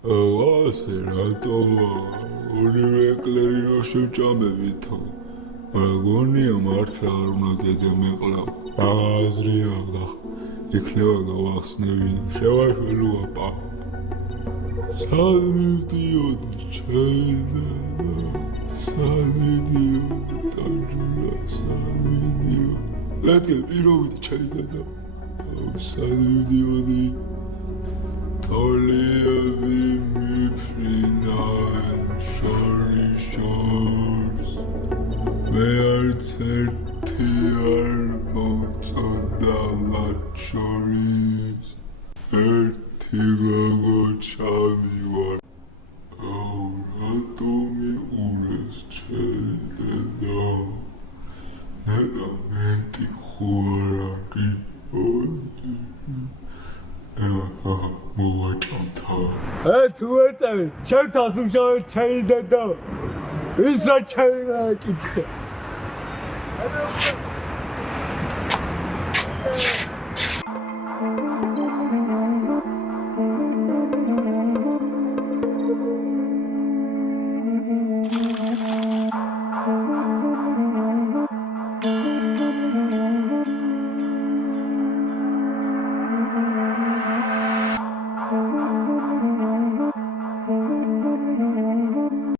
ასე რატო ორივე ეკლერი რო შევჭამებითო გონია მართლა არ უნდა გედემეყლა აზრი აქვს იქნება გავახსნევინო შევაშველოა პა სად მივდიოდი ჩაიდადა სად მივდიოდი ტაჯულა სად მივდიოდი ლეთქე პირობით ჩაიდადა სად მივდიოდი თოლიები მიფრინავენ შორის მე არც ერთი არ მომწონდა მათ შორის ერთი გოგო ჩამივარ რატო მიყურეს ჩემი დედა ნეტა მენტი ხო არ არის თუ ეწევი ჩემთანს უშავებ ჩემი დედა ის რა ჩემი რა აკითხე